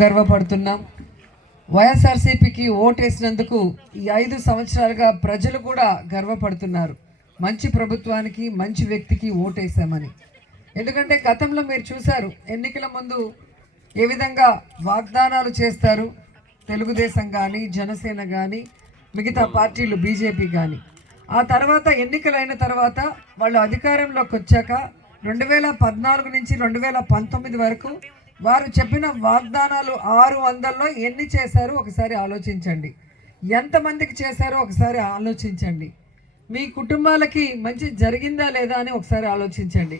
గర్వపడుతున్నాం. వైఎస్ఆర్సీపీకి ఓటేసినందుకు ఈ 5 సంవత్సరాలుగా ప్రజలు కూడా గర్వపడుతున్నారు. మంచి ప్రభుత్వానికి, మంచి వ్యక్తికి ఓటేసామని. ఎందుకంటే గతంలో మీరు చూశారు, ఎన్నికల ముందు ఏ విధంగా వాగ్దానాలు చేస్తారు తెలుగుదేశం కానీ, జనసేన కానీ, మిగతా పార్టీలు, బీజేపీ కానీ. ఆ తర్వాత ఎన్నికలైన తర్వాత వాళ్ళు అధికారంలోకి వచ్చాక 2014 నుంచి 2019 వరకు వారు చెప్పిన వాగ్దానాలు 600లో ఎన్ని చేశారో ఒకసారి ఆలోచించండి. ఎంతమందికి చేశారో ఒకసారి ఆలోచించండి. మీ కుటుంబాలకి మంచి జరిగిందా లేదా అని ఒకసారి ఆలోచించండి.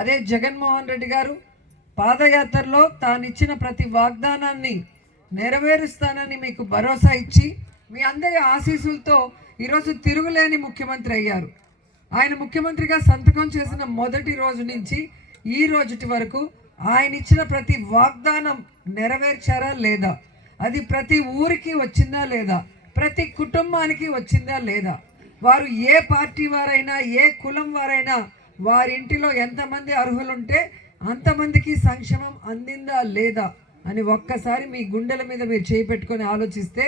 అదే జగన్మోహన్ రెడ్డి గారు పాదయాత్రలో తానిచ్చిన ప్రతి వాగ్దానాన్ని నెరవేరుస్తానని మీకు భరోసా ఇచ్చి మీ అందరి ఆశీస్సులతో ఈరోజు తిరుగులేని ముఖ్యమంత్రి అయ్యారు. ఆయన ముఖ్యమంత్రిగా సంతకం చేసిన మొదటి రోజు నుంచి ఈ రోజుటి వరకు ఆయన ఇచ్చిన ప్రతి వాగ్దానం నెరవేర్చారా లేదా, అది ప్రతి ఊరికి వచ్చిందా లేదా, ప్రతి కుటుంబానికి వచ్చిందా లేదా, వారు ఏ పార్టీ వారైనా, ఏ కులం వారైనా, వారింటిలో ఎంతమంది అర్హులుంటే అంతమందికి సంక్షేమం అందిందా లేదా అని ఒక్కసారి మీ గుండెల మీద మీరు చేయి పెట్టుకొని ఆలోచిస్తే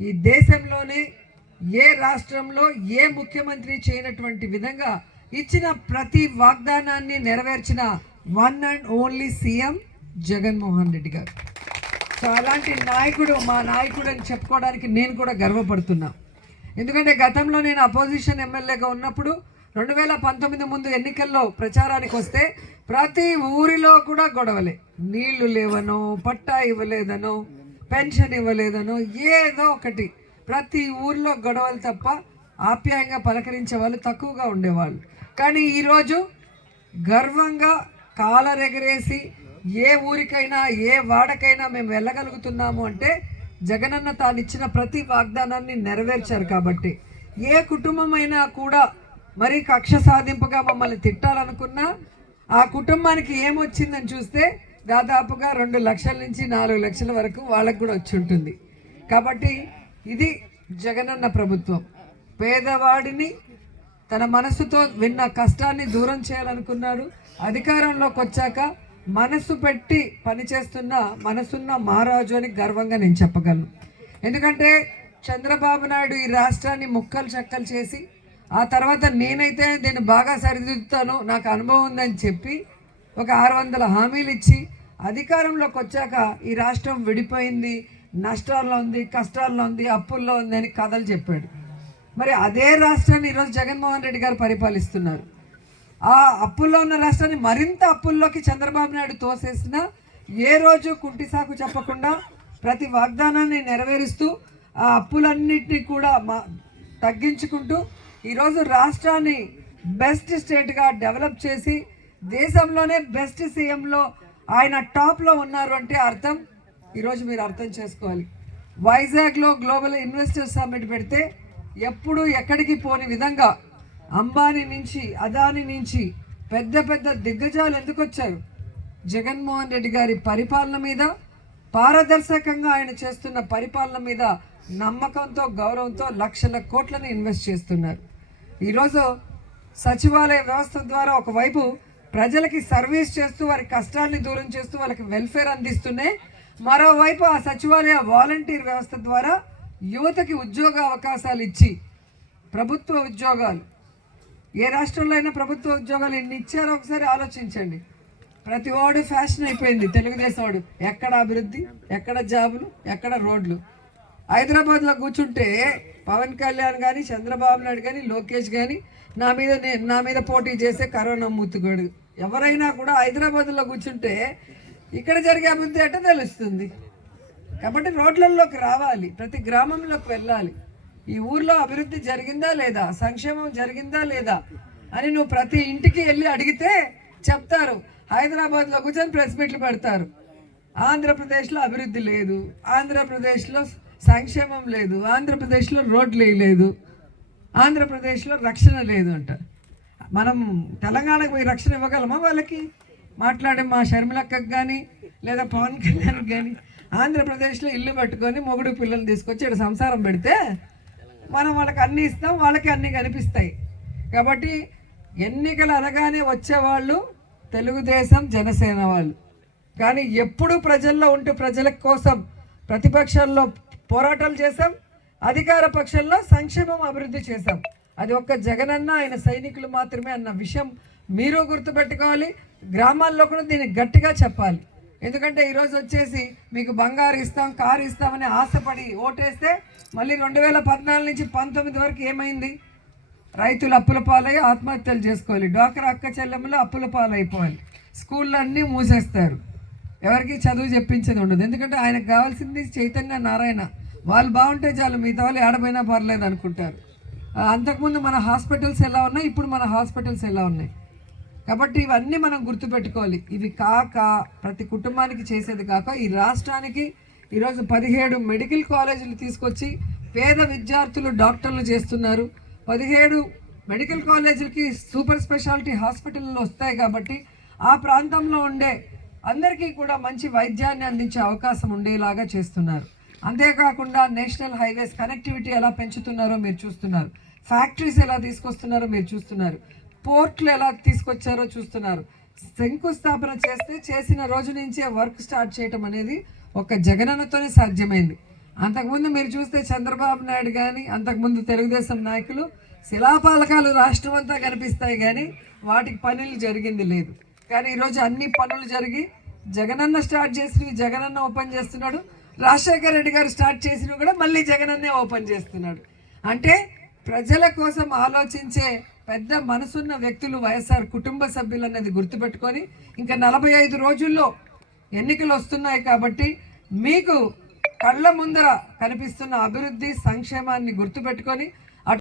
ఈ దేశంలోనే ఏ రాష్ట్రంలో ఏ ముఖ్యమంత్రి చేయనటువంటి విధంగా ఇచ్చిన ప్రతి వాగ్దానాన్ని నెరవేర్చిన one and only CM Jaganmohan Reddy గారు. సో అలాంటి నాయకుడు మా నాయకుడు అని చెప్పుకోవడానికి నేను కూడా గర్వపడుతున్నా. ఎందుకంటే గతంలో నేను అపోజిషన్ ఎమ్మెల్యేగా ఉన్నప్పుడు 2019 ముందు ఎన్నికల్లో ప్రచారానికి వస్తే ప్రతి ఊరిలో కూడా గొడవలే. నీళ్లు లేవనో, పట్టా ఇవ్వలేదనో, పెన్షన్ ఇవ్వలేదనో, ఏదో ఒకటి ప్రతి ఊర్లో గొడవలు తప్ప ఆప్యాయంగా పలకరించే వాళ్ళు తక్కువగా ఉండేవాళ్ళు. కానీ ఈరోజు గర్వంగా కాలరెగరేసి ఏ ఊరికైనా, ఏ వాడకైనా మేము వెళ్ళగలుగుతున్నాము అంటే జగనన్న తానిచ్చిన ప్రతి వాగ్దానాన్ని నెరవేర్చారు. కాబట్టి ఏ కుటుంబమైనా కూడా మరి కక్ష సాధింపుగా మమ్మల్ని తిట్టాలనుకున్నా ఆ కుటుంబానికి ఏమొచ్చిందని చూస్తే దాదాపుగా 2 లక్షల నుంచి 4 లక్షల వరకు వాళ్ళకు కూడా వచ్చి ఉంటుంది. కాబట్టి ఇది జగనన్న ప్రభుత్వం. పేదవాడిని తన మనసుతో విన్న కష్టాన్ని దూరం చేయాలనుకున్నాడు. అధికారంలోకి వచ్చాక మనసు పెట్టి పనిచేస్తున్న మనసున్న మహారాజు అని గర్వంగా నేను చెప్పగలను. ఎందుకంటే చంద్రబాబు నాయుడు ఈ రాష్ట్రాన్ని ముక్కలు చెక్కలు చేసి ఆ తర్వాత నేనైతే దీన్ని బాగా సరిదిద్దుతాను, నాకు అనుభవం ఉందని చెప్పి ఒక 600 హామీలు ఇచ్చి అధికారంలోకి వచ్చాక ఈ రాష్ట్రం విడిపోయింది, నష్టాల్లో ఉంది, కష్టాల్లో ఉంది, అప్పుల్లో ఉంది అని కథలు చెప్పాడు. మరి అదే రాష్ట్రాన్ని ఈరోజు జగన్మోహన్ రెడ్డి గారు పరిపాలిస్తున్నారు. ఆ అప్పుల్లో ఉన్న రాష్ట్రాన్ని మరింత అప్పుల్లోకి చంద్రబాబు నాయుడు తోసేసినా ఏ రోజు కుంటి సాకు చెప్పకుండా ప్రతి వాగ్దానాన్ని నెరవేరుస్తూ ఆ అప్పులన్నింటినీ కూడా తగ్గించుకుంటూ ఈరోజు రాష్ట్రాన్ని బెస్ట్ స్టేట్గా డెవలప్ చేసి దేశంలోనే బెస్ట్ సీఎంలో ఆయన టాప్లో ఉన్నారు అంటే అర్థం ఈరోజు మీరు అర్థం చేసుకోవాలి. వైజాగ్లో గ్లోబల్ ఇన్వెస్టర్ సమ్మిట్ పెడితే ఎప్పుడు ఎక్కడికి పోని విధంగా అంబానీ నుంచి, అదానీ నుంచి పెద్ద పెద్ద దిగ్గజాలు ఎందుకు వచ్చారు? జగన్మోహన్ రెడ్డి గారి పరిపాలన మీద, పారదర్శకంగా ఆయన చేస్తున్న పరిపాలన మీద నమ్మకంతో, గౌరవంతో లక్షల కోట్లను ఇన్వెస్ట్ చేస్తున్నారు. ఈరోజు సచివాలయ వ్యవస్థ ద్వారా ఒకవైపు ప్రజలకి సర్వీస్ చేస్తూ వారి కష్టాన్ని దూరం చేస్తూ వాళ్ళకి వెల్ఫేర్ అందిస్తూనే మరోవైపు ఆ సచివాలయ వాలంటీర్ వ్యవస్థ ద్వారా యువతకి ఉద్యోగ అవకాశాలు ఇచ్చి ప్రభుత్వ ఉద్యోగాలు, ఏ రాష్ట్రంలో అయినా ప్రభుత్వ ఉద్యోగాలు ఎన్ని ఇచ్చారో ఒకసారి ఆలోచించండి. ప్రతి వాడు ఫ్యాషన్ అయిపోయింది తెలుగుదేశం వాడు. ఎక్కడ అభివృద్ధి, ఎక్కడ జాబులు, ఎక్కడ రోడ్లు. హైదరాబాద్లో కూర్చుంటే పవన్ కళ్యాణ్ కానీ, చంద్రబాబు నాయుడు కానీ, లోకేష్ కానీ నా మీద పోటీ చేసే కరోనా మూతుగోడు ఎవరైనా కూడా హైదరాబాద్లో కూర్చుంటే ఇక్కడ జరిగే అభివృద్ధి అంటే తెలుస్తుంది. కాబట్టి రోడ్లలోకి రావాలి, ప్రతి గ్రామంలోకి వెళ్ళాలి. ఈ ఊర్లో అభివృద్ధి జరిగిందా లేదా, సంక్షేమం జరిగిందా లేదా అని నువ్వు ప్రతి ఇంటికి వెళ్ళి అడిగితే చెప్తారు. హైదరాబాద్లో కూర్చొని ప్రెస్ మీట్లు పెడతారు. ఆంధ్రప్రదేశ్లో అభివృద్ధి లేదు, ఆంధ్రప్రదేశ్లో సంక్షేమం లేదు, ఆంధ్రప్రదేశ్లో రోడ్లు వేయలేదు, ఆంధ్రప్రదేశ్లో రక్షణ లేదు అంటారు. మనం తెలంగాణకు పోయి రక్షణ ఇవ్వగలమా వాళ్ళకి? మాట్లాడే మా షర్మిలక్కకు కానీ లేదా పవన్ కళ్యాణ్కి కానీ ఆంధ్రప్రదేశ్లో ఇల్లు పట్టుకొని మొగుడు పిల్లలు తీసుకొచ్చి ఇక్కడ సంసారం పెడితే మనం వాళ్ళకి అన్నీ ఇస్తాం, వాళ్ళకి అన్నీ కనిపిస్తాయి. కాబట్టి ఎన్నికలు అనగానే వచ్చేవాళ్ళు తెలుగుదేశం, జనసేన వాళ్ళు. కానీ ఎప్పుడూ ప్రజల్లో ఉంటూ ప్రజల కోసం ప్రతిపక్షాల్లో పోరాటాలు చేశాం, అధికార పక్షంలో సంక్షేమం అభివృద్ధి చేశాం. అది ఒక్క జగనన్న ఆయన సైనికులు మాత్రమే అన్న విషయం మీరు గుర్తుపెట్టుకోవాలి. గ్రామాల్లో కూడా దీన్ని గట్టిగా చెప్పాలి. ఎందుకంటే ఈరోజు వచ్చేసి మీకు బంగారు ఇస్తాం, కారు ఇస్తామని ఆశపడి ఓటేస్తే మళ్ళీ 2014 నుంచి 19 వరకు ఏమైంది? రైతులు అప్పుల పాలయ్యి ఆత్మహత్యలు చేసుకోవాలి, డ్వాక్రా అక్క చెల్లెమ్మలు అప్పుల పాలైపోవాలి, స్కూళ్ళు అన్నీ మూసేస్తారు, ఎవరికి చదువు చెప్పించేది ఉండదు. ఎందుకంటే ఆయనకు కావాల్సింది చైతన్య నారాయణ, వాళ్ళు బాగుంటే చాలు, మిగతా వాళ్ళు ఏడపోయినా పర్లేదు అనుకుంటారు. అంతకుముందు మన హాస్పిటల్స్ ఎలా ఉన్నాయి, ఇప్పుడు మన హాస్పిటల్స్ ఎలా ఉన్నాయి. కాబట్టి ఇవన్నీ మనం గుర్తుపెట్టుకోవాలి. ఇవి కాక ప్రతి కుటుంబానికి చేసేది కాక ఈ రాష్ట్రానికి ఈరోజు 17 మెడికల్ కాలేజీలు తీసుకొచ్చి పేద విద్యార్థులు డాక్టర్లు చేస్తున్నారు. 17 మెడికల్ కాలేజీలకి సూపర్ స్పెషాలిటీ హాస్పిటల్లో వస్తాయి కాబట్టి ఆ ప్రాంతంలో ఉండే అందరికీ కూడా మంచి వైద్యాన్ని అందించే అవకాశం ఉండేలాగా చేస్తున్నారు. అంతేకాకుండా నేషనల్ హైవేస్ కనెక్టివిటీ ఎలా పెంచుతున్నారో మీరు చూస్తున్నారు, ఫ్యాక్టరీస్ ఎలా తీసుకొస్తున్నారో మీరు చూస్తున్నారు, పోర్ట్లు ఎలా తీసుకొచ్చారో చూస్తున్నారు. శంకుస్థాపన చేసిన రోజు నుంచే వర్క్ స్టార్ట్ చేయటం అనేది ఒక జగనన్నతోనే సాధ్యమైంది. అంతకుముందు మీరు చూస్తే చంద్రబాబు నాయుడు కానీ అంతకుముందు తెలుగుదేశం నాయకులు శిలాపాలకాలు రాష్ట్రం అంతా కనిపిస్తాయి కానీ వాటికి పనులు జరిగింది లేదు. కానీ ఈరోజు అన్ని పనులు జరిగి జగనన్న స్టార్ట్ చేసినవి జగనన్న ఓపెన్ చేస్తున్నాడు, రాజశేఖర రెడ్డి గారు స్టార్ట్ చేసినవి కూడా మళ్ళీ జగనన్నే ఓపెన్ చేస్తున్నాడు. అంటే ప్రజల కోసం ఆలోచించే పెద్ద మనసున్న వ్యక్తులు వైఎస్ఆర్ కుటుంబ సభ్యులు అనేది గుర్తుపెట్టుకొని ఇంకా 45 రోజుల్లో ఎన్నికలు వస్తున్నాయి కాబట్టి మీకు కళ్ళ ముందర కనిపిస్తున్న అభివృద్ధి సంక్షేమాన్ని గుర్తుపెట్టుకొని